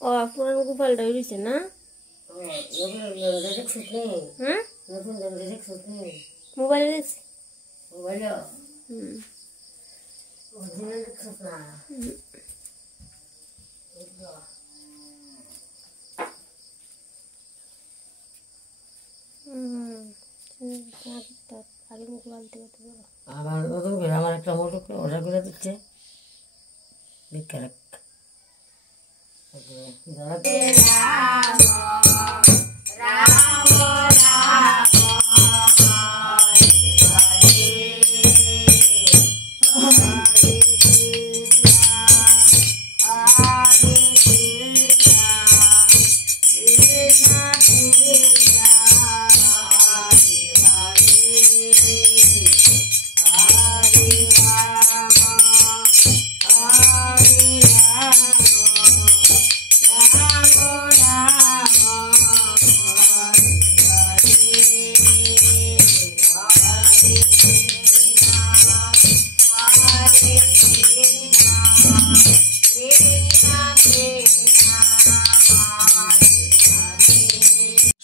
ও পুরানো গোপালটা রয়েছে না? হ্যাঁ মোবাইলে দেখছি। আমার নতুন করে আমার একটা মোটর অর্ডার করে দিচ্ছে বিজ্ঞান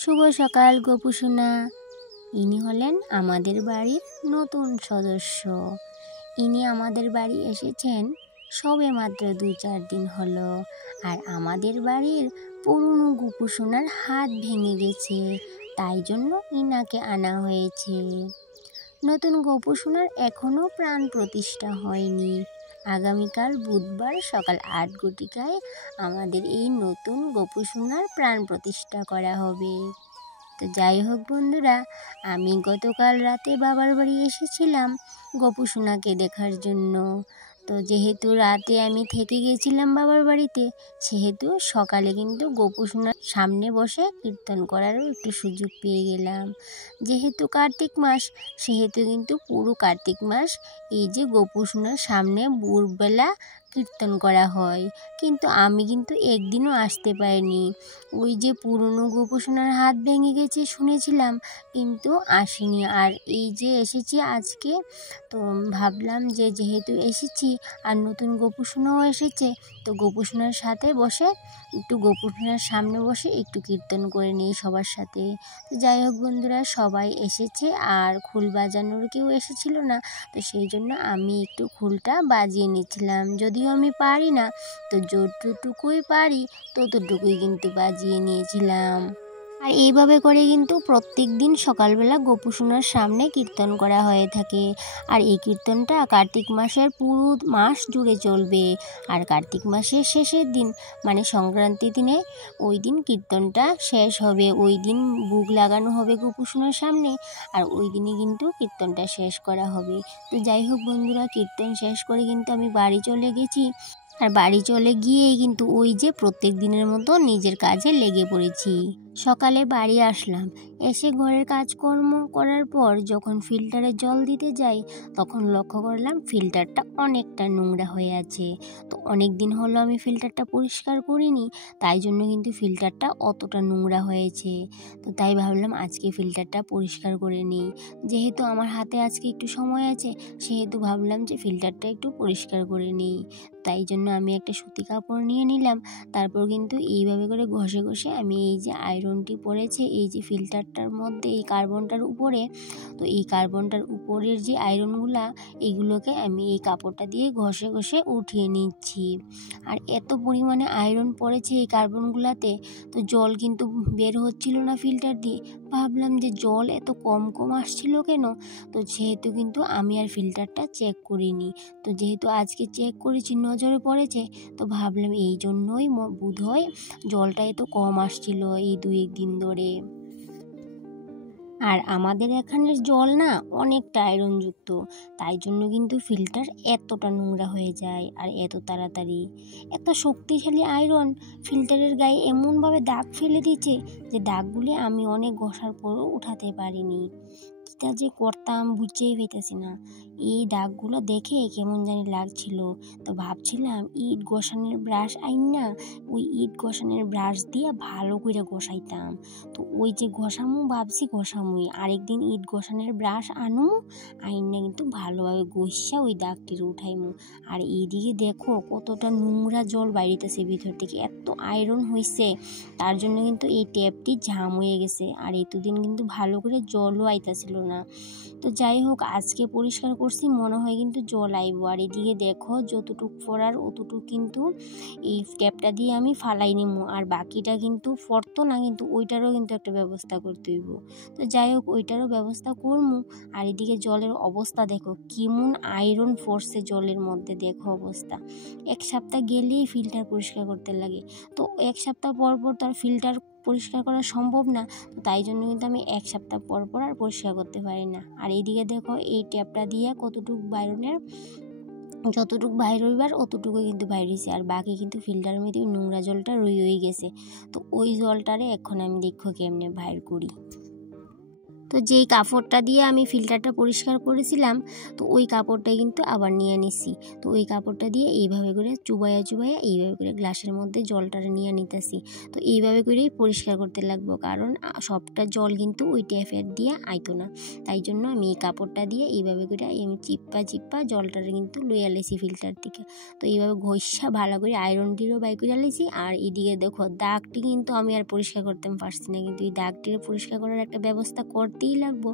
শুভ সকাল গোপু সোনা। ইনি হলেন আমাদের বাড়ির নতুন সদস্য। ইনি আমাদের বাড়ি এসেছেন সবে মাত্র 2-4 দিন হলো। আর আমাদের বাড়ির পুরনো গোপু সোনার হাত ভেঙে গেছে, তাই জন্য ইনাকে আনা হয়েছে। নতুন গোপু সোনার এখনও প্রাণ প্রতিষ্ঠা হয়নি। আগামীকাল বুধবার সকাল 8 ঘটিকায় আমাদের এই নতুন গোপু সোনার প্রাণ প্রতিষ্ঠা করা হবে। তো যাই হোক বন্ধুরা, আমি গতকাল রাতে বাবার বাড়ি এসেছিলাম গোপু সোনাকে দেখার জন্য। তো যেহেতু রাতে আমি থেকে গেছিলাম বাবার বাড়িতে, সেহেতু সকালে কিন্তু গোপু সোনার সামনে বসে কীর্তন করারও একটু সুযোগ পেয়ে গেলাম। যেহেতু কার্তিক মাস, সেহেতু কিন্তু পুরো কার্তিক মাস এই যে গোপু সোনার সামনে ভোরবেলা কীর্তন করা হয়। কিন্তু আমি কিন্তু একদিনও আসতে পারিনি। ওই যে পুরনো গোপু সোনার হাত ভেঙে গেছে শুনেছিলাম, কিন্তু আসিনি। আর এই যে এসেছি আজকে, তো ভাবলাম যে যেহেতু এসেছি আর নতুন গোপু সোনাও এসেছে, তো গোপু সোনার সাথে বসে একটু গোপু সোনার সামনে বসে একটু কীর্তন করে নিই সবার সাথে। তো যাই হোক বন্ধুরা, সবাই এসেছে আর খুল বাজানোর কেউ এসেছিল না, তো সেই জন্য আমি একটু খুলটা বাজিয়ে নিচ্ছিলাম। যদিও আমি পারি না, তো যতটুকুই পারি ততটুকুই কিন্তু বাজিয়ে নিয়েছিলাম। আর এইভাবে করে কিন্তু প্রত্যেক দিন সকালবেলা গোপু সোনার সামনে কীর্তন করা হয়ে থাকে। আর এই কীর্তনটা কার্তিক মাসের পুরো মাস জুড়ে চলবে। আর কার্তিক মাসের শেষের দিন মানে সংক্রান্তি দিনে ওই দিন কীর্তনটা শেষ হবে। ওই দিন ভোগ লাগানো হবে গোপু সোনার সামনে, আর ওই দিনে কিন্তু কীর্তনটা শেষ করা হবে। তো যাই হোক বন্ধুরা, কীর্তন শেষ করে কিন্তু আমি বাড়ি চলে গেছি। আর বাড়ি চলে গিয়েই কিন্তু ওই যে প্রত্যেক দিনের মতো নিজের কাজে লেগে পড়েছি। সকালে বাড়ি আসলাম, এসে ঘরের কাজকর্ম করার পর যখন ফিল্টারে জল দিতে যাই, তখন লক্ষ্য করলাম ফিল্টারটা অনেকটা নোংরা হয়ে আছে। তো অনেক দিন হলো আমি ফিল্টারটা পরিষ্কার করিনি, তাই জন্য কিন্তু ফিল্টারটা অতটা নোংরা হয়েছে। তো তাই ভাবলাম আজকে ফিল্টারটা পরিষ্কার করে নিই। যেহেতু আমার হাতে আজকে একটু সময় আছে, সেহেতু ভাবলাম যে ফিল্টারটা একটু পরিষ্কার করে নিই। তাই জন্য আমি একটা সুতি কাপড় নিয়ে নিলাম। তারপর কিন্তু এইভাবে করে ঘষে ঘষে আমি এই যে আয়রনটি পড়েছে এই যে ফিল্টারটার মধ্যে এই কার্বনটার উপরে, তো এই কার্বনটার উপরের যে আয়রনগুলা, এইগুলোকে আমি এই কাপড়টা দিয়ে ঘষে ঘষে উঠিয়ে নিচ্ছি। আর এত পরিমাণে আয়রন পড়েছে এই কার্বনগুলাতে, তো জল কিন্তু বের হচ্ছিল না ফিল্টার দিয়ে। ভাবলাম যে জল এত কম কম আসছিল কেন, তো সেহেতু কিন্তু আমি আর ফিল্টারটা চেক করিনি। তো যেহেতু আজকে চেক করেছি, নজরে পড়েছে, তো ভাবলাম এই জন্যই বোধহয় জলটা এত কম আসছিল এই 2-1 দিন ধরে। আর আমাদের এখানের জল না অনেকটা আয়রনযুক্ত, তাই জন্য কিন্তু ফিল্টার এতটা নোংরা হয়ে যায় আর এত তাড়াতাড়ি। এত শক্তিশালী আয়রন ফিল্টারের গায়ে এমনভাবে দাগ ফেলে দিচ্ছে যে দাগগুলি আমি অনেক ঘষার পরও উঠাতে পারিনি। কীটা যে করতাম বুঝতেই পেতেছি না। এই দাগগুলো দেখে কেমন জানি লাগছিল, তো ভাবছিলাম ইট ঘষানোর ব্রাশ আইনা ওই ইট ঘষানোর ব্রাশ দিয়ে ভালো করে ঘষাইতাম। তো ওই যে ঘষামু ভাবছি ঘষামুই, আরেকদিন ইট ঘষানোর ব্রাশ আনু আইনা কিন্তু ভালোভাবে ঘষা ওই দাগটির উঠাইমু। আর এইদিকে দেখো কতটা নোংরা জল বাইরেতেছে ভিতর থেকে, এত আয়রন হয়েছে, তার জন্য কিন্তু এই ট্যাপটি জাম হয়ে গেছে। আর এতদিন কিন্তু ভালো করে জলও আইতাছিল না। তো যাই হোক, আজকে পরিষ্কার করছি, মনে হয় কিন্তু জল আইব। আর এদিকে দেখো যতটুক পড়ার অতটুক কিন্তু এই ট্যাপটা দিয়ে আমি ফালাই নিমু, আর বাকিটা কিন্তু ফরতো না, কিন্তু ওইটারও কিন্তু একটা ব্যবস্থা করতে হইব। তো যাই হোক, ওইটারও ব্যবস্থা করমু। আর এদিকে জলের অবস্থা দেখো কেমন আয়রন পড়ছে জলের মধ্যে, দেখো অবস্থা। এক সপ্তাহ গেলেই ফিল্টার পরিষ্কার করতে লাগে, তো এক সপ্তাহ পর পর তার ফিল্টার পরিষ্কার করা সম্ভব না, তো তাই জন্য কিন্তু আমি এক সপ্তাহ পর পর আর পরিষ্কার করতে পারি না। আর এইদিকে দেখো এই ট্যাপটা দিয়ে কতটুকু বাইরনের, যতটুকু বাইর হইবার অতটুকু কিন্তু বাইর হয়েছে, আর বাকি কিন্তু ফিল্টারের মধ্যে নোংরা জলটা রয়ে গেছে। তো ওই জলটারে এখন আমি দেখো কেমনে বাইর করি। তো যেই কাপড়টা দিয়ে আমি ফিল্টারটা পরিষ্কার করেছিলাম, তো ওই কাপড়টাই কিন্তু আবার নিয়ে নিছি। তো ওই কাপড়টা দিয়ে এইভাবে করে চুবাইয়া এইভাবে করে গ্লাসের মধ্যে জলটা নিয়ে নিতেছি। তো এইভাবে করেই পরিষ্কার করতে লাগবো, কারণ সবটা জল কিন্তু ওই ট্যাপের দিয়ে আইতো না। তাই জন্য আমি এই কাপড়টা দিয়ে এইভাবে করে আমি চিপ্পা জলটা কিন্তু লইয়া লেছি ফিল্টার থেকে। তো এইভাবে ঘষা ভালো করে আয়রনটিরও বাই করে লেছি। আর এদিকে দেখো দাগটি কিন্তু আমি আর পরিষ্কার করতে পারছি না, কিন্তু এই দাগটির পরিষ্কার করার একটা ব্যবস্থা করতেই লাগবো।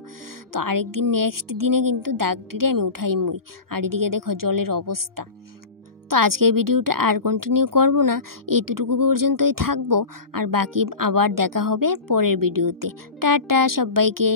তো আরেকদিন নেক্সট দিনে কিন্তু দাগটিরে আমি উঠাইমই। আর এদিকে দেখো জলের অবস্থা। তো আজকের ভিডিওটা আর কন্টিনিউ করব না, এইটুকু পর্যন্তই থাকবো। আর বাকি আবার দেখা হবে পরের ভিডিওতে। টাটা সবাইকে।